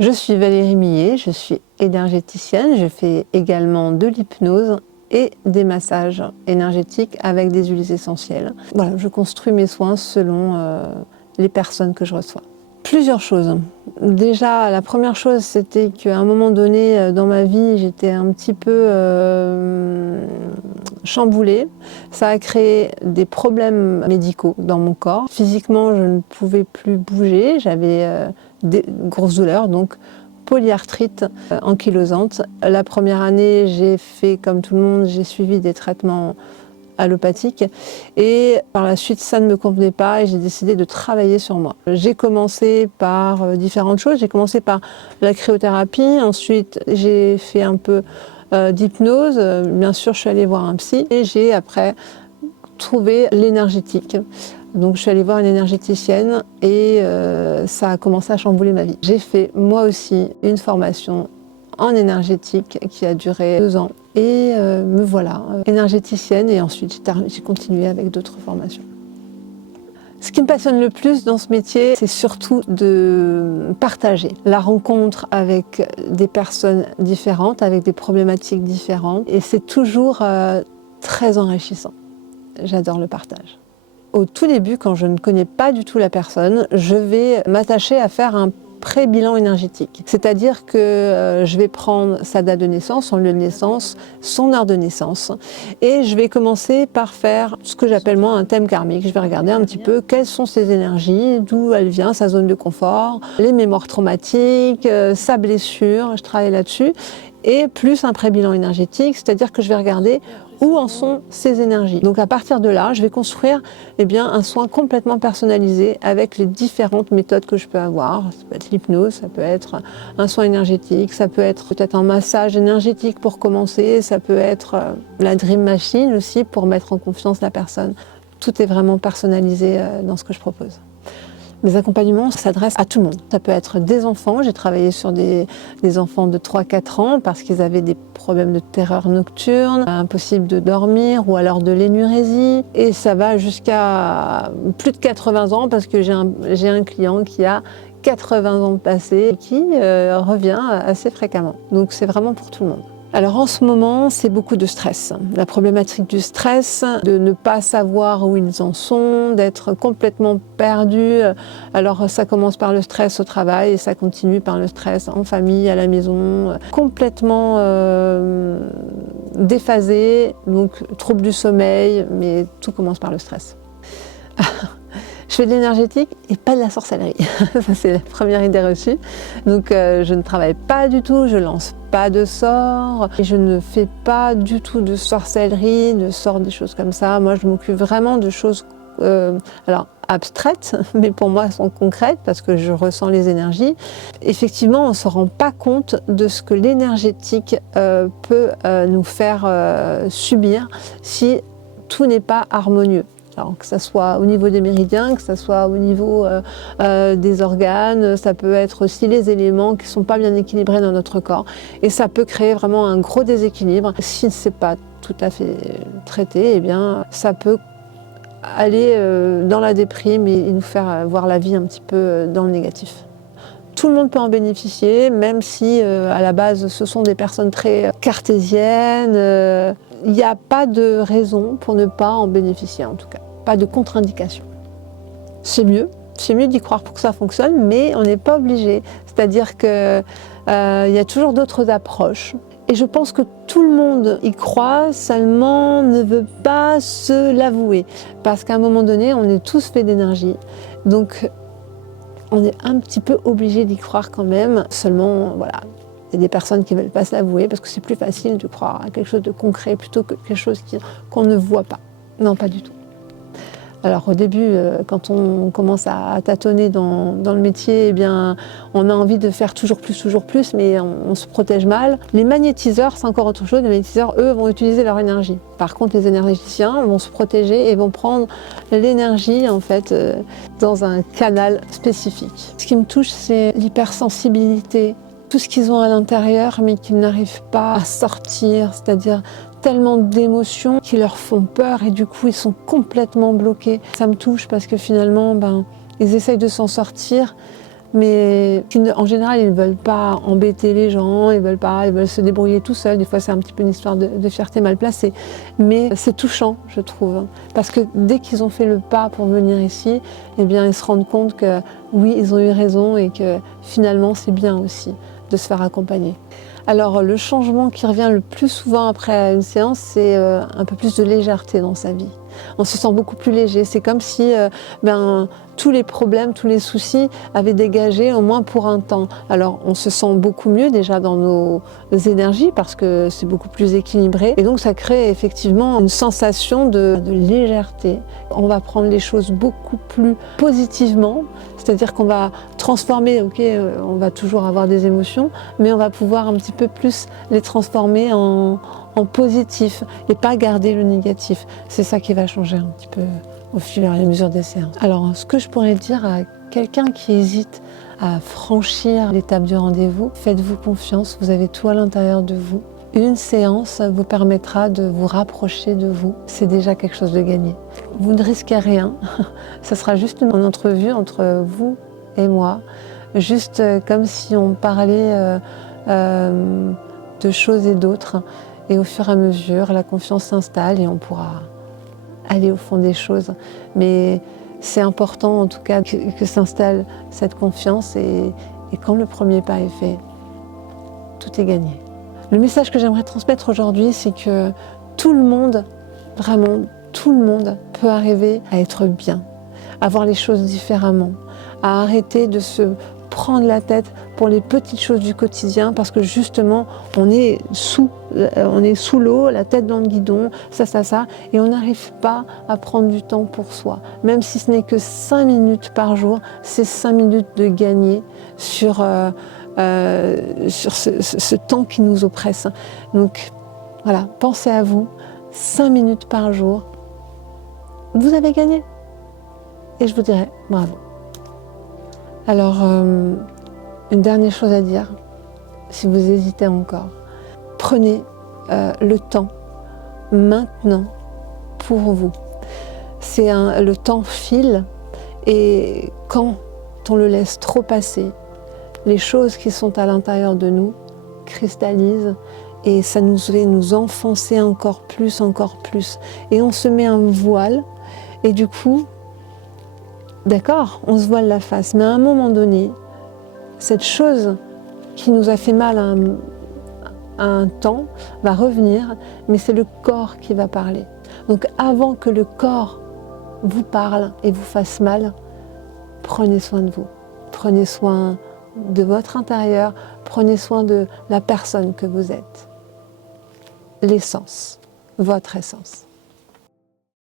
Je suis Valérie Millet, je suis énergéticienne, je fais également de l'hypnose et des massages énergétiques avec des huiles essentielles. Voilà, je construis mes soins selon les personnes que je reçois. Plusieurs choses. Déjà, la première chose, c'était qu'à un moment donné dans ma vie, j'étais un petit peu chamboulée. Ça a créé des problèmes médicaux dans mon corps. Physiquement, je ne pouvais plus bouger, j'avais des grosses douleurs, donc polyarthrite ankylosante. La première année, j'ai fait comme tout le monde, j'ai suivi des traitements allopathiques et par la suite ça ne me convenait pas et j'ai décidé de travailler sur moi. J'ai commencé par différentes choses, j'ai commencé par la cryothérapie, ensuite j'ai fait un peu d'hypnose, bien sûr je suis allée voir un psy et j'ai après trouvé l'énergétique. Donc je suis allée voir une énergéticienne et ça a commencé à chambouler ma vie. J'ai fait moi aussi une formation en énergétique qui a duré 2 ans et me voilà énergéticienne et ensuite j'ai continué avec d'autres formations. Ce qui me passionne le plus dans ce métier, c'est surtout de partager la rencontre avec des personnes différentes, avec des problématiques différentes et c'est toujours très enrichissant. J'adore le partage. Au tout début, quand je ne connais pas du tout la personne, je vais m'attacher à faire un pré-bilan énergétique. C'est-à-dire que je vais prendre sa date de naissance, son lieu de naissance, son heure de naissance et je vais commencer par faire ce que j'appelle moi un thème karmique. Je vais regarder un petit peu quelles sont ses énergies, d'où elle vient, sa zone de confort, les mémoires traumatiques, sa blessure, je travaille là-dessus. Et plus un pré-bilan énergétique, c'est-à-dire que je vais regarder où en sont ces énergies. Donc à partir de là, je vais construire un soin complètement personnalisé avec les différentes méthodes que je peux avoir. Ça peut être l'hypnose, ça peut être un soin énergétique, ça peut être peut-être un massage énergétique pour commencer, ça peut être la Dream Machine aussi pour mettre en confiance la personne. Tout est vraiment personnalisé dans ce que je propose. Mes accompagnements s'adressent à tout le monde. Ça peut être des enfants, j'ai travaillé sur des enfants de 3-4 ans parce qu'ils avaient des problèmes de terreur nocturne, impossible de dormir ou alors de l'énurésie. Et ça va jusqu'à plus de 80 ans parce que j'ai un client qui a 80 ans de passé et qui revient assez fréquemment. Donc c'est vraiment pour tout le monde. Alors en ce moment, c'est beaucoup de stress. La problématique du stress, de ne pas savoir où ils en sont, d'être complètement perdus. Alors ça commence par le stress au travail et ça continue par le stress en famille, à la maison, complètement déphasé, donc trouble du sommeil, mais tout commence par le stress. Je fais de l'énergétique et pas de la sorcellerie. Ça, c'est la première idée reçue. Donc, je ne travaille pas du tout, je lance pas de sorts, et je ne fais pas du tout de sorcellerie, de sorts, des choses comme ça. Moi, je m'occupe vraiment de choses alors abstraites, mais pour moi, elles sont concrètes parce que je ressens les énergies. Effectivement, on ne se rend pas compte de ce que l'énergétique peut nous faire subir si tout n'est pas harmonieux. Alors, que ce soit au niveau des méridiens, que ce soit au niveau des organes, ça peut être aussi les éléments qui ne sont pas bien équilibrés dans notre corps. Et ça peut créer vraiment un gros déséquilibre. Si ce n'est pas tout à fait traité, eh bien, ça peut aller dans la déprime et nous faire voir la vie un petit peu dans le négatif. Tout le monde peut en bénéficier, même si à la base ce sont des personnes très cartésiennes. Il n'y a pas de raison pour ne pas en bénéficier en tout cas, pas de contre-indication. C'est mieux d'y croire pour que ça fonctionne, mais on n'est pas obligé. C'est-à-dire qu'il y a toujours d'autres approches. Et je pense que tout le monde y croit, seulement ne veut pas se l'avouer. Parce qu'à un moment donné, on est tous faits d'énergie. Donc on est un petit peu obligé d'y croire quand même, seulement voilà. Il y a des personnes qui ne veulent pas se l'avouer parce que c'est plus facile de croire à quelque chose de concret plutôt que quelque chose qu'on ne voit pas. Non, pas du tout. Alors au début, quand on commence à tâtonner dans le métier, eh bien, on a envie de faire toujours plus, mais on se protège mal. Les magnétiseurs, c'est encore autre chose. Les magnétiseurs, eux, vont utiliser leur énergie. Par contre, les énergéticiens vont se protéger et vont prendre l'énergie en fait dans un canal spécifique. Ce qui me touche, c'est l'hypersensibilité. Tout ce qu'ils ont à l'intérieur, mais qu'ils n'arrivent pas à sortir, c'est-à-dire tellement d'émotions qui leur font peur et du coup ils sont complètement bloqués. Ça me touche parce que finalement, ils essayent de s'en sortir, mais qui, en général, ils ne veulent pas embêter les gens, ils veulent se débrouiller tout seuls. Des fois, c'est un petit peu une histoire de fierté mal placée. Mais c'est touchant, je trouve, parce que dès qu'ils ont fait le pas pour venir ici, eh bien, ils se rendent compte que oui, ils ont eu raison et que finalement, c'est bien aussi de se faire accompagner. Alors, le changement qui revient le plus souvent après une séance, c'est un peu plus de légèreté dans sa vie. On se sent beaucoup plus léger. C'est comme si tous les problèmes, tous les soucis avaient dégagé, au moins pour un temps. Alors, on se sent beaucoup mieux déjà dans nos énergies parce que c'est beaucoup plus équilibré. Et donc, ça crée effectivement une sensation de légèreté. On va prendre les choses beaucoup plus positivement. C'est-à-dire qu'on va transformer, on va toujours avoir des émotions, mais on va pouvoir un petit peu plus les transformer en positif et pas garder le négatif. C'est ça qui va changer un petit peu au fur et à mesure des séances. Alors, ce que je pourrais dire à quelqu'un qui hésite à franchir l'étape du rendez-vous, faites-vous confiance, vous avez tout à l'intérieur de vous. Une séance vous permettra de vous rapprocher de vous. C'est déjà quelque chose de gagné. Vous ne risquez rien. Ça sera juste une entrevue entre vous et moi. Juste comme si on parlait de choses et d'autres. Et au fur et à mesure, la confiance s'installe et on pourra aller au fond des choses. Mais c'est important en tout cas que s'installe cette confiance et quand le premier pas est fait, tout est gagné. Le message que j'aimerais transmettre aujourd'hui, c'est que tout le monde, vraiment tout le monde peut arriver à être bien, à voir les choses différemment, à arrêter de se prendre la tête pour les petites choses du quotidien parce que justement on est sous l'eau, la tête dans le guidon, ça, et on n'arrive pas à prendre du temps pour soi. Même si ce n'est que 5 minutes par jour, c'est 5 minutes de gagner sur ce temps qui nous oppresse. Donc voilà, pensez à vous, 5 minutes par jour, vous avez gagné. Et je vous dirais bravo. Alors, une dernière chose à dire, si vous hésitez encore, prenez le temps maintenant pour vous. Le temps file et quand on le laisse trop passer, les choses qui sont à l'intérieur de nous cristallisent et ça nous fait nous enfoncer encore plus. Et on se met un voile et du coup, d'accord, on se voile la face, mais à un moment donné, cette chose qui nous a fait mal à un temps va revenir, mais c'est le corps qui va parler. Donc avant que le corps vous parle et vous fasse mal, prenez soin de vous. Prenez soin de votre intérieur, prenez soin de la personne que vous êtes. L'essence, votre essence.